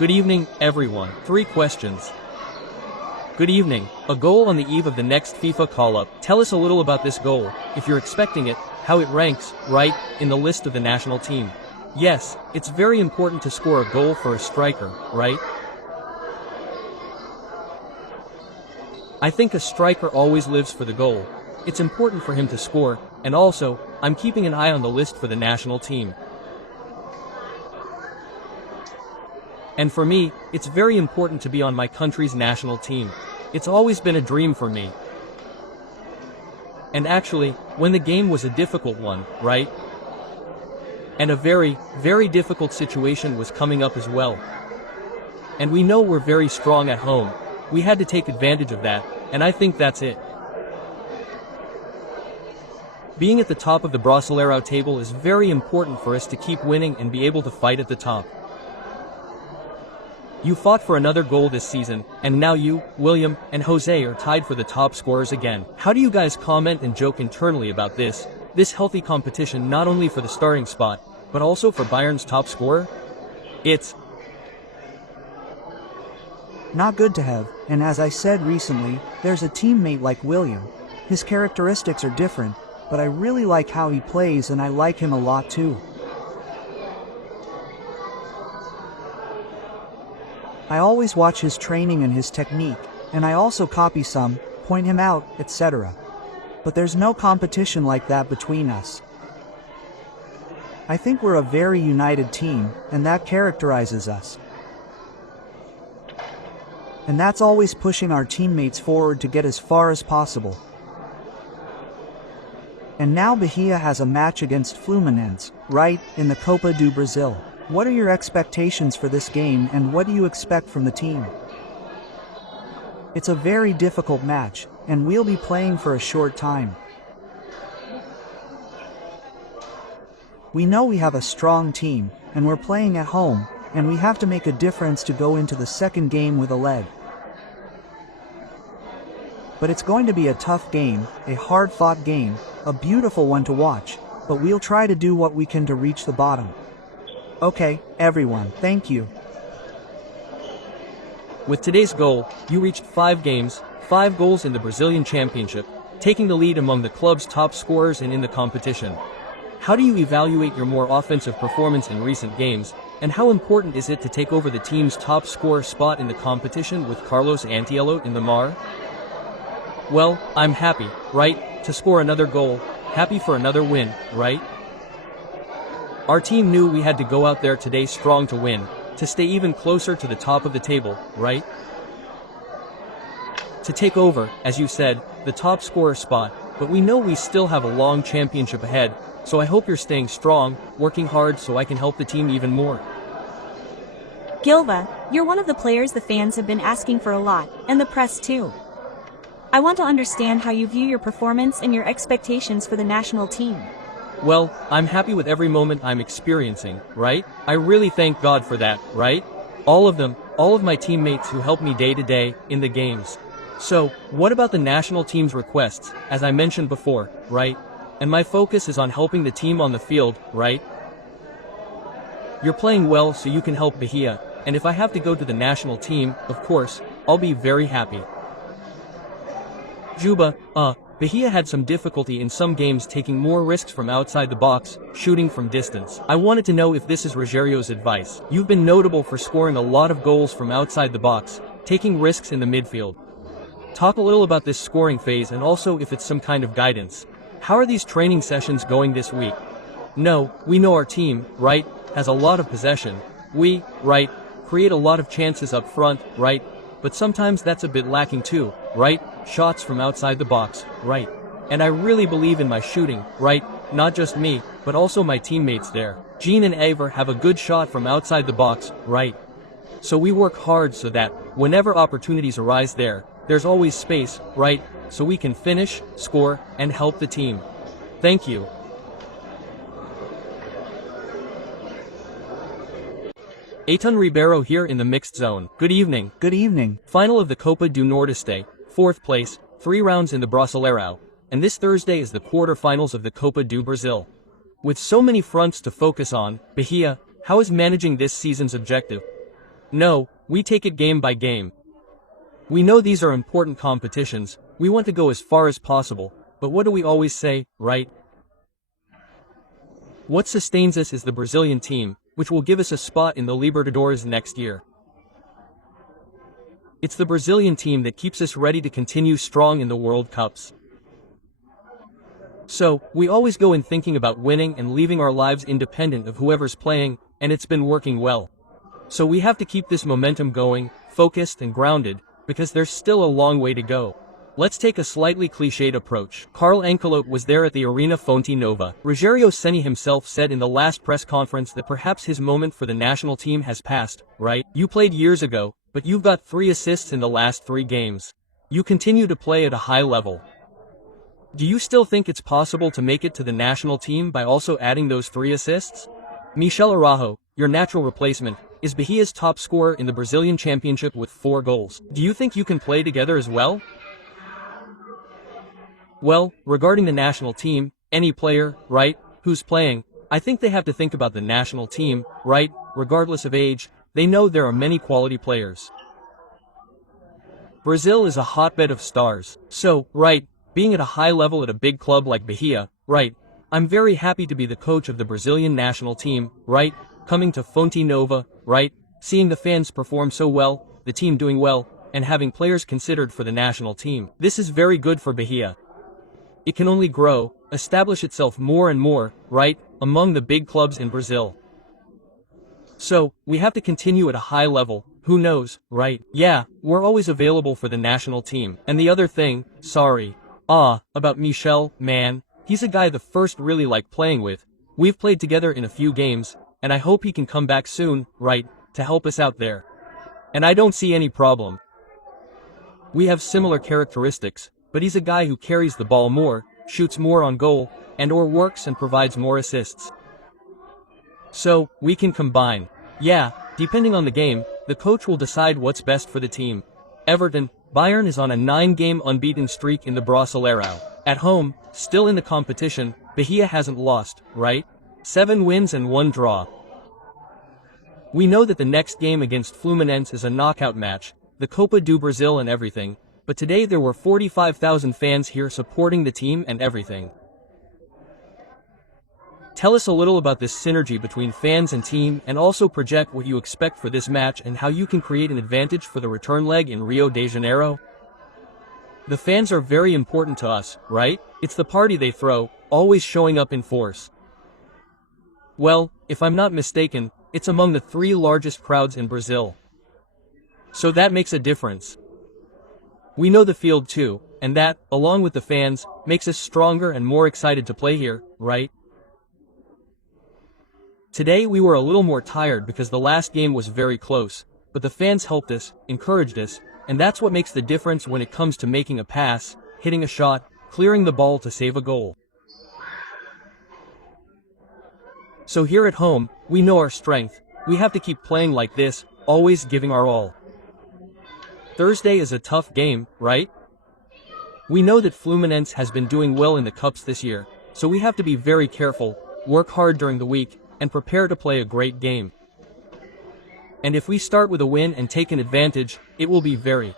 Good evening, everyone. 3 questions. Good evening. A goal on the eve of the next FIFA call-up. Tell us a little about this goal, if you're expecting it, how it ranks, right, in the list of the national team. Yes, it's very important to score a goal for a striker, right? I think a striker always lives for the goal. It's important for him to score, and also, I'm keeping an eye on the list for the national team. And for me, it's very important to be on my country's national team. It's always been a dream for me. And actually, when the game was a difficult one, right? And a very, very difficult situation was coming up as well. And we know we're very strong at home. We had to take advantage of that, and I think that's it. Being at the top of the Brasileirão table is very important for us to keep winning and be able to fight at the top. You fought for another goal this season, and now you, William, and Jose are tied for the top scorers again. How do you guys comment and joke internally about this healthy competition not only for the starting spot, but also for Bayern's top scorer? It's not good to have, and as I said recently, there's a teammate like William. His characteristics are different, but I really like how he plays and I like him a lot too. I always watch his training and his technique, and I also copy some, point him out, etc. But there's no competition like that between us. I think we're a very united team, and that characterizes us. And that's always pushing our teammates forward to get as far as possible. And now Bahia has a match against Fluminense, right, in the Copa do Brasil. What are your expectations for this game and what do you expect from the team? It's a very difficult match, and we'll be playing for a short time. We know we have a strong team, and we're playing at home, and we have to make a difference to go into the second game with a leg. But it's going to be a tough game, a hard-fought game, a beautiful one to watch, but we'll try to do what we can to reach the bottom. Okay, everyone, thank you. With today's goal, you reached 5 games, 5 goals in the Brazilian Championship, taking the lead among the club's top scorers and in the competition. How do you evaluate your more offensive performance in recent games, and how important is it to take over the team's top scorer spot in the competition with Carlos Ancelotti in the MAR? Well, I'm happy, right, to score another goal, happy for another win, right? Our team knew we had to go out there today strong to win, to stay even closer to the top of the table, right? To take over, as you said, the top scorer spot, but we know we still have a long championship ahead, so I hope you're staying strong, working hard so I can help the team even more. Gilva, you're one of the players the fans have been asking for a lot, and the press too. I want to understand how you view your performance and your expectations for the national team. Well, I'm happy with every moment I'm experiencing, right? I really thank God for that, right? All of them, all of my teammates who help me day to day, in the games. So, what about the national team's requests, as I mentioned before, right? And my focus is on helping the team on the field, right? You're playing well so you can help Bahia, and if I have to go to the national team, of course, I'll be very happy. Juba, Bahia had some difficulty in some games taking more risks from outside the box, shooting from distance. I wanted to know if this is Rogério's advice. You've been notable for scoring a lot of goals from outside the box, taking risks in the midfield. Talk a little about this scoring phase and also if it's some kind of guidance. How are these training sessions going this week? No, we know our team, right, has a lot of possession. We, right, create a lot of chances up front, right? But sometimes that's a bit lacking too, right? Shots from outside the box, right? And I really believe in my shooting, right? Not just me, but also my teammates there. Jean and Aver have a good shot from outside the box, right? So we work hard so that, whenever opportunities arise there, there's always space, right? So we can finish, score, and help the team. Thank you. Eitan Ribeiro here in the mixed zone. Good evening. Good evening. Final of the Copa do Nordeste, 4th place, 3 rounds in the Brasileirão, and this Thursday is the quarter-finals of the Copa do Brasil. With so many fronts to focus on, Bahia, how is managing this season's objective? No, we take it game by game. We know these are important competitions, we want to go as far as possible, but what do we always say, right? What sustains us is the Brazilian team, which will give us a spot in the Libertadores next year. It's the Brazilian team that keeps us ready to continue strong in the World Cups. So, we always go in thinking about winning and leaving our lives independent of whoever's playing, and it's been working well. So we have to keep this momentum going, focused and grounded, because there's still a long way to go. Let's take a slightly cliched approach. Carlo Ancelotti was there at the Arena Fonte Nova. Rogério Ceni himself said in the last press conference that perhaps his moment for the national team has passed, right? You played years ago, but you've got 3 assists in the last 3 games. You continue to play at a high level. Do you still think it's possible to make it to the national team by also adding those 3 assists? Michel Araujo, your natural replacement, is Bahia's top scorer in the Brazilian Championship with 4 goals. Do you think you can play together as well? Well, regarding the national team, any player, right, who's playing, I think they have to think about the national team, right, regardless of age. They know there are many quality players. Brazil is a hotbed of stars. So, right, being at a high level at a big club like Bahia, right, I'm very happy to be the coach of the Brazilian national team, right, coming to Fonte Nova, right, seeing the fans perform so well, the team doing well, and having players considered for the national team. This is very good for Bahia. It can only grow, establish itself more and more, right, among the big clubs in Brazil. So, we have to continue at a high level, who knows, right? Yeah, we're always available for the national team. And the other thing, about Michel, man, he's a guy the first really like playing with. We've played together in a few games, and I hope he can come back soon, right, to help us out there. And I don't see any problem. We have similar characteristics, but he's a guy who carries the ball more, shoots more on goal, and/or works and provides more assists. So, we can combine. Yeah, depending on the game, the coach will decide what's best for the team. Everton, Bayern is on a 9-game unbeaten streak in the Brasileirão. At home, still in the competition, Bahia hasn't lost, right? 7 wins and 1 draw. We know that the next game against Fluminense is a knockout match, the Copa do Brasil and everything, but today there were 45,000 fans here supporting the team and everything. Tell us a little about this synergy between fans and team, and also project what you expect for this match and how you can create an advantage for the return leg in Rio de Janeiro. The fans are very important to us, right? It's the party they throw, always showing up in force. Well, if I'm not mistaken, it's among the 3 largest crowds in Brazil. So that makes a difference. We know the field too, and that, along with the fans, makes us stronger and more excited to play here, right? Today we were a little more tired because the last game was very close, but the fans helped us, encouraged us, and that's what makes the difference when it comes to making a pass, hitting a shot, clearing the ball to save a goal. So here at home, we know our strength. We have to keep playing like this, always giving our all. Thursday is a tough game, right? We know that Fluminense has been doing well in the cups this year, so we have to be very careful, work hard during the week, and prepare to play a great game. And if we start with a win and take an advantage, it will be very,